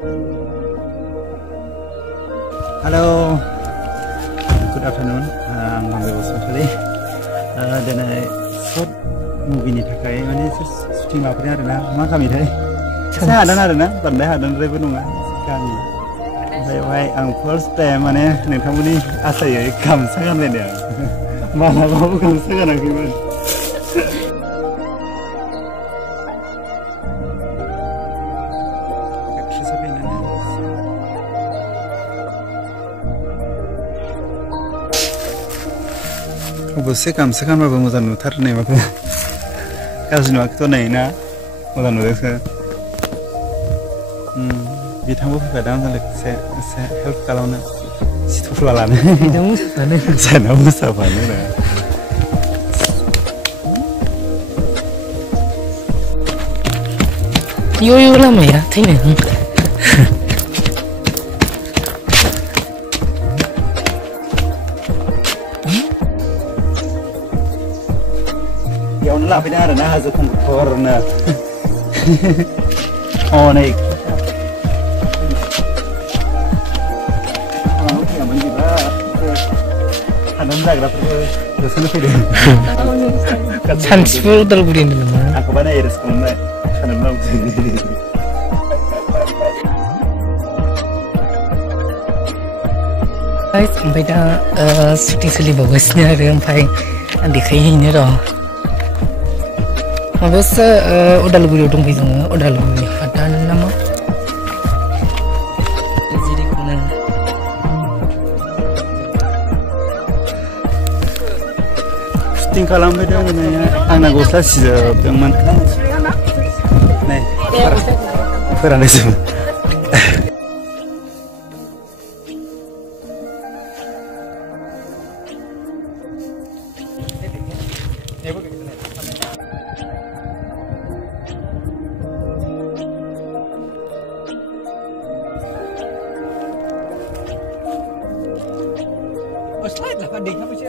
Hello, good afternoon. I'm Bangga Bosmantari. Then short movie ni takai, mana shooting apa ni ada na? Mana kami dah? Saya ada na, bandai ada na review nunga kami. Saya ang first time mana, ni kamu ni asal ya, kam sangat ni dia. Mana kamu kam sangat nak kiban. Obviously kam sekarang baru muzan nutar nih waktu kasih waktu nih na muzan nutar se bitang bukan kadang se help kalau na situ pelalan saya nak musa mana na yo lama ya tanya lah benar na hazuk korna oh naik oh ya menjiba ada enggak terus sana pede transfer dalguri ni nama aku bana iris kumna kana mau guys sampai dah shooting sekali bagusnya ada sampai dikai ini dah habis udah lebih dong pisang udah lebih ada nama jadi kuna shooting kalam beda ni anak gosla sih teman nih peran itu slide lah kan ding apa sih